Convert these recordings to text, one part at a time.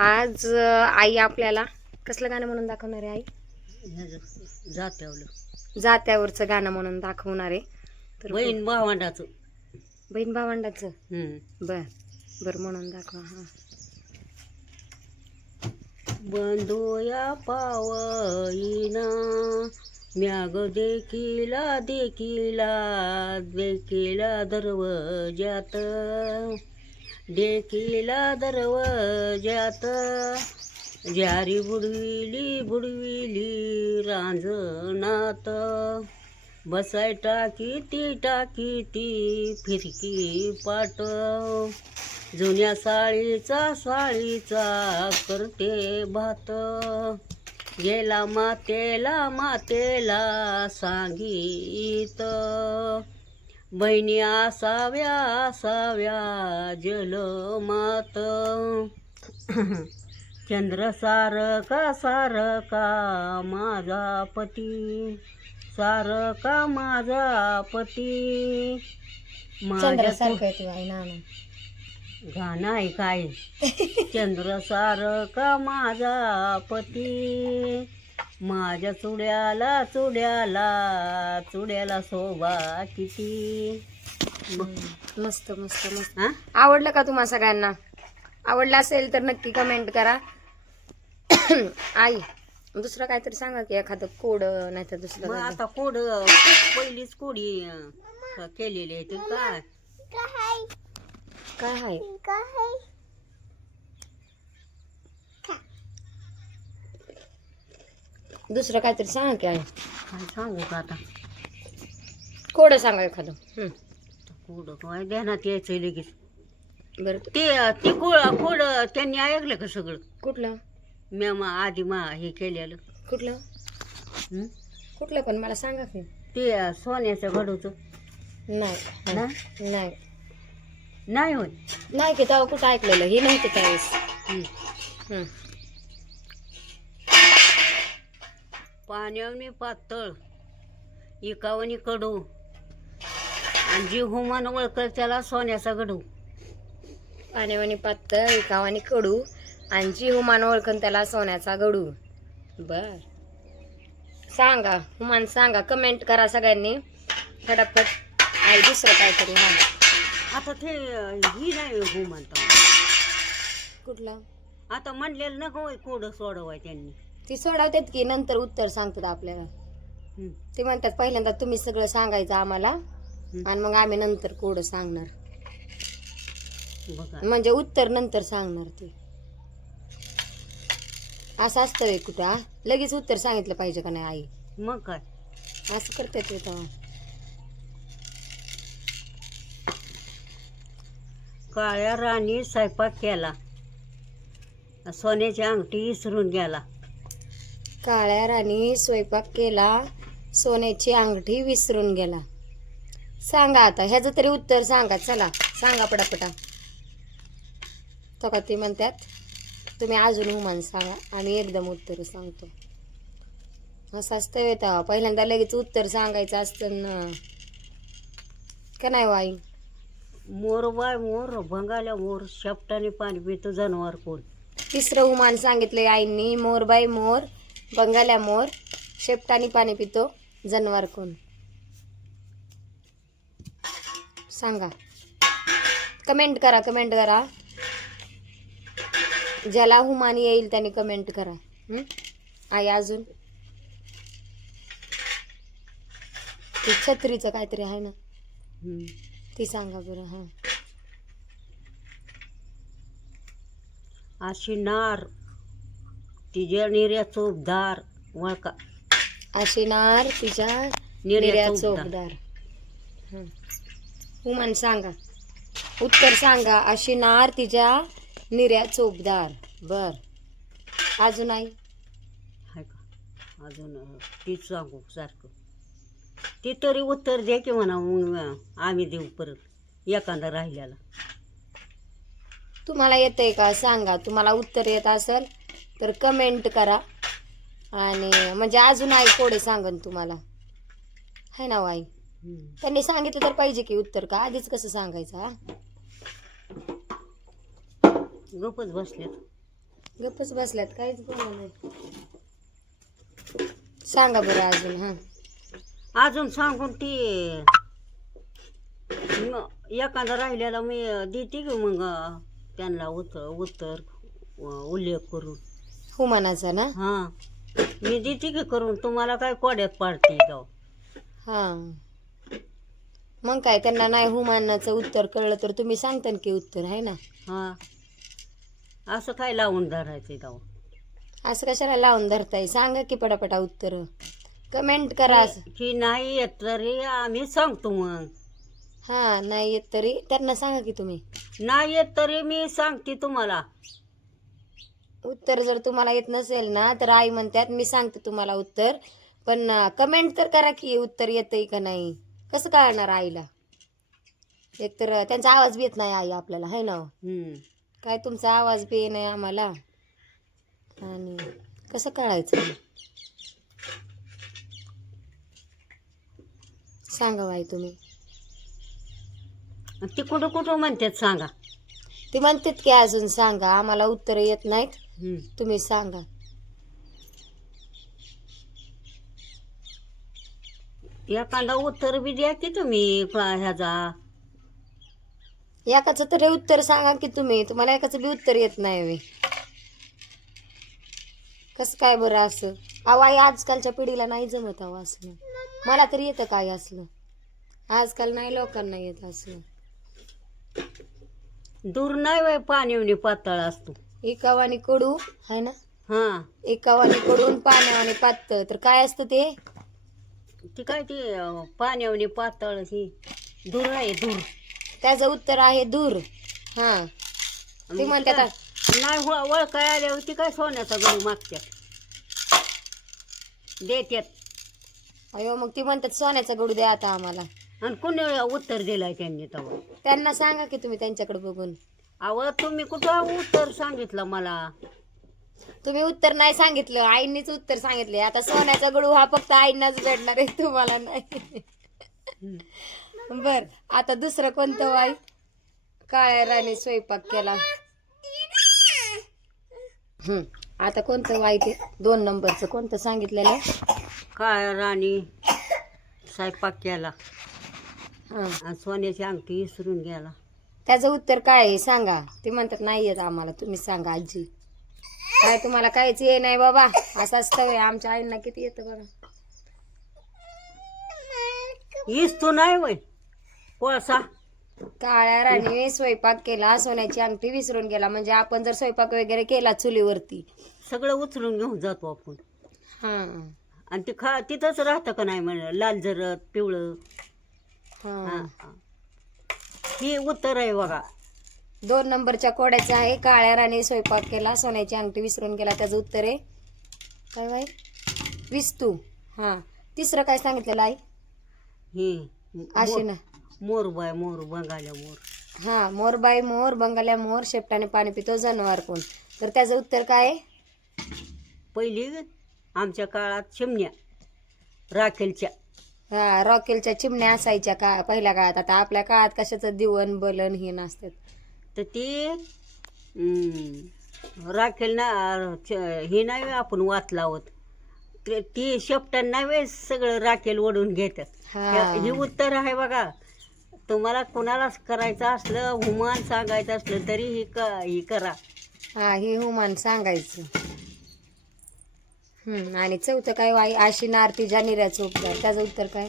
आज आई आपल्याला कसलं गाणं म्हणून दाखवणार आहे? आई जात्यावरचं गाणं म्हणून दाखवणार आहे. तर बहीण भावंडाचं. बहीण भावंडाचं बर बर म्हणून दाखवा. हा. बंधूया पावईना म्याग देखिला देखिला देखिला दरवाजात देखिला दरवाजात जारी बुडविली बुडविली रांजणात बसाय टाकी ती फिरकी पाट जुन्या साळीचा करते भात गेला मातेला सांगीत बहिणी असाव्या जलमात चंद्र सारका माझा पती सारका माझा पती चंद्रासारखं आहे ते आई नाणं. गाणं आहे काय? चंद्र सारका माझा पती माझ्या चुड्याला शोभा किती. मस्त मस्त मस्त. आवडलं का तुम्हा सगळ्यांना? आवडलं असेल तर नक्की कमेंट करा. आई दुसरं काहीतरी सांगा की एखादं कोड नाही तर दुसरं. आता कोड पहिलीच कोडी केलेली आहे. ते काय काय आहे? दुसरं काहीतरी सांगा की आई. काय सांगू का आता? कोड सांगा एखादं. कोड काय ध्यानात यायचं लगेच. बरं ते कोड त्यांनी ऐकलं का सगळं? कुठलं? आधी हे केलेलं कुठलं पण मला सांगा की. ते सोन्याचं घडूचं नाही नाही नाही होय. नाही की तेव्हा कुठं ऐकलेलं हे नव्हते त्यावेळेस. पाण्यावनी पातळ इकावनी कडू आणि जी हुमान ओळखल त्याला सोन्याचा गडू. पाण्यावानी पातळ एकावानी कडू आणि जी हुमान ओळखन त्याला सोन्याचा गडू. बर सांगा हुमान सांगा. कमेंट करा सगळ्यांनी फटाफट. आई दुसरं काहीतरी. हा आता ते ही नाही हुमान कुठलं? आता म्हणलेलं ना होय कोड सोडवाय त्यांनी. ती सोडवतात की नंतर उत्तर सांगतात आपल्याला. ते म्हणतात पहिल्यांदा तुम्ही सगळं सांगायचं आम्हाला आणि मग आम्ही नंतर कोड सांगणार. म्हणजे उत्तर नंतर सांगणार. ते असं असतं वे कुठं लगेच उत्तर सांगितलं पाहिजे का नाही आई? मग काय असं करतात ते तेव्हा. काळ्या राणी स्वयंपाक केला सोन्याची अंगठी विसरून गेला. काळ्या राणी स्वयंपाक केला सोन्याची अंगठी विसरून गेला. सांगा आता ह्याचं तरी उत्तर सांगा. चला सांगा पटापटा. तो का ते म्हणतात तुम्ही अजून हुमान सांगा आणि एकदम उत्तर सांगतो. असं असतं येतं पहिल्यांदा लगेच उत्तर सांगायचं असतं ना का नाही वाई? मोर बाय मोर भंगाल्या मोर शेपटाने पाणी पितो जनावर कोण. तिसरं हुमान सांगितलंय आईंनी. मोर बाय मोर बंगाल्या मोर शेपटाने पाणी पितो जनावर कोण. सांगा. कमेंट करा. ज्याला हुमान येईल त्याने कमेंट करा. आई अजून ते छत्रीचं काहीतरी आहे ना ती सांगा बरं. हा अशी नार तिच्या निर्या चोपदार वळका. अशी नार तिच्या निर्या चोपदार. हुमान सांगा. उत्तर सांगा. अशी नार तिच्या निर्या चोपदार. बर अजून आई हाय का? अजून तीच सांगू सारखं. ती तरी उत्तर द्या की म्हणा मग आम्ही देऊ परत एखादा राहिल्याला. तुम्हाला येतंय का सांगा. तुम्हाला उत्तर येत असेल तर कमेंट करा. आणि म्हणजे अजून आई कोडे सांगन तुम्हाला है ना आई? त्यांनी सांगितलं तर पाहिजे की उत्तर. का आधीच कसं सांगायचं? गपच बसलेत. गप्पच बसल्यात, काहीच बोला नाही. सांगा बरं अजून. हा, अजून सांगून ती एखादा राहिलेला मी देते की मग त्यांना उत्तर उल्लेख करून. हुमानाचा ना. हा मी देते की करून, तुम्हाला काय कोड्यात पाडते गाव. हा, मग काय त्यांना नाही हुमानाचं उत्तर कळलं तर तुम्ही सांगता की उत्तर आहे ना. हा असं काय लावून धरायचं गाव. असं कशाला लावून धरताय, सांगा की पटापटा उत्तर, कमेंट करा. की नाही येत तरी आम्ही सांगतो मग. हा, नाही येत तरी त्यांना सांगा की तुम्ही. नाही येत तरी मी सांगते तुम्हाला. उत्तर जर तुम्हाला येत नसेल ना तर आई म्हणतात मी सांगते तुम्हाला उत्तर, पण कमेंट तर करा की उत्तर येतंय का नाही. कसं कळणार आईला, एकतर त्यांचा आवाज बी येत नाही आई आपल्याला, है ना. काय तुमचा आवाज बी नाही आम्हाला, आणि कसं कळायचं. सांगा बाई तुम्ही. ती कुठं कुठं म्हणतात सांगा. ते म्हणतात की अजून सांगा, आम्हाला उत्तर येत नाहीत, तुम्ही सांगा. एखादा उत्तर बी द्या की तुम्ही ह्याचा. एकाचं तरी उत्तर सांगा की तुम्ही, तुम्हाला एकाचं बी उत्तर येत नाही वे. कसं काय बरं असं. अहो आई, आजकालच्या पिढीला नाही जमत अहो असलं. मला तरी येतं काय असलं, आजकाल नाही लोकांना येत असलं. दूर नाही वय पाणी पातळ असतो. एकावानी कडू आहे ना. हा एकावानी कडून पाण्यावानी पातळ, तर काय असतं ते. ती काय ती पाण्यावणी पातळ ही दूर आहे दूर. त्याचं उत्तर आहे दूर. हा, ते म्हणतात नाही ओळखाय आल्यावर ती काय सोन्याचा गहू मागतात देत्यात. अयो, मग ती म्हणतात सोन्याचा गडू द्या आता आम्हाला. आणि कोणी उत्तर दिलाय त्यांनी तेव्हा. त्यांना सांगा की तुम्ही त्यांच्याकडे बघून. अव तुम्ही कुठं उत्तर सांगितलं मला. तुम्ही उत्तर नाही सांगितलं, आईंनीच उत्तर सांगितले. आता सोन्याचा गडू हा फक्त आईंनाच भेटणार आहे, तुम्हाला नाही. बर, आता दुसरं कोणतं वाई. काळ्या राणी स्वयंपाक केला. आता कोणतं वाई ते 2 नंबरचं कोणतं सांगितलेलं. काय राणी स्वयंपाक केला हा, आणि सोन्याची अंगठी विसरून गेला. त्याचं उत्तर काय आहे सांगा. ते म्हणतात नाही येत आम्हाला, तुम्ही सांगा आजी. काय तुम्हाला काहीच ये नाही बाबा, असं असतं व्हय. आमच्या आईंना किती येतं बघा. इस्तू नाही वय कोळसा. काळ्या राणी स्वयंपाक केला, सोन्याची अंगठी विसरून गेला. म्हणजे आपण जर स्वयंपाक वगैरे केला चुलीवरती, सगळं उचलून घेऊन जातो आपण. हा आणि ती तिथंच राहतं का नाही म्हण, लाल जरत पिवळं. हा, ही उत्तर आहे बघा. 2 नंबरच्या कोड्याचं आहे. काळ्या राणी स्वयंपाक केला, सोन्याची अंगठी विसरून गेला. त्याचं उत्तर आहे काय बाई, विस्तू. हा, तिसरं काय सांगितलेलं आई. ही अशी ना. मोर बाय मोर बंगाल्या मोर. हा, मोर बाई मोर बंगाल्या मोर, शेपटाने पाणी पितो जनावर कोण. तर त्याचं उत्तर काय आहे. पहिली आमच्या काळात चिमण्या राखेलच्या. हा, रॉकेलच्या चिमण्या असायच्या का पहिल्या काळात. आता आपल्या काळात कशाचं दिवण बलन हे नसतात. तर ती राखेल ना हे नाही आपण वात लावत, ती शेपटान नाही सगळं राखेल ओढून घेतात. हा. ही उत्तर आहे बघा. तुम्हाला कोणालाच करायचं असलं, हुमान सांगायचं असलं तरी ही करा. हा, हे हुमान सांगायचं. आणि चौथं काय वाई. आशिनार तिच्या निर्याचं उपदार. त्याचं उत्तर काय.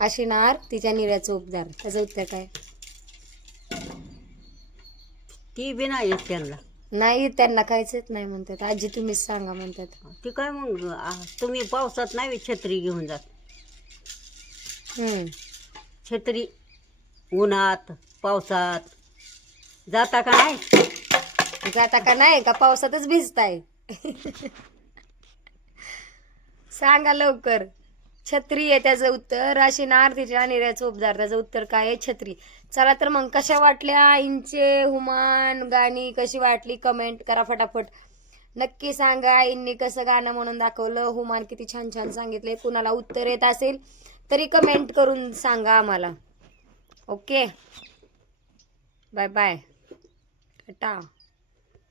आशिनार तिच्या निर्याचं उपदार. त्याचं उत्तर काय. ती बी नाही येत त्यांना. नाही, त्यांना काहीच येत नाही म्हणतात. आजी तुम्हीच सांगा म्हणतात. ती काय मग तुम्ही पावसात नाही छत्री घेऊन जात. छत्री उन्हात पावसात जाता का नाही. जाता का नाही का पावसातच भिजताय. सांगा लवकर. छत्री आहे त्याचं उत्तर. आशिनार तिच्या निर्याचं उपदार. त्याचं उत्तर काय आहे, छत्री. चला तर मग, कशा वाटल्या आईंचे हुमान गाणी, कशी वाटली कमेंट करा फटाफट. नक्की सांगा आईंनी कसं गाणं म्हणून दाखवलं, हुमान किती छान छान सांगितले. कुणाला उत्तर येत असेल तरी कमेंट करून सांगा आम्हाला. Okay, bye bye, Tata.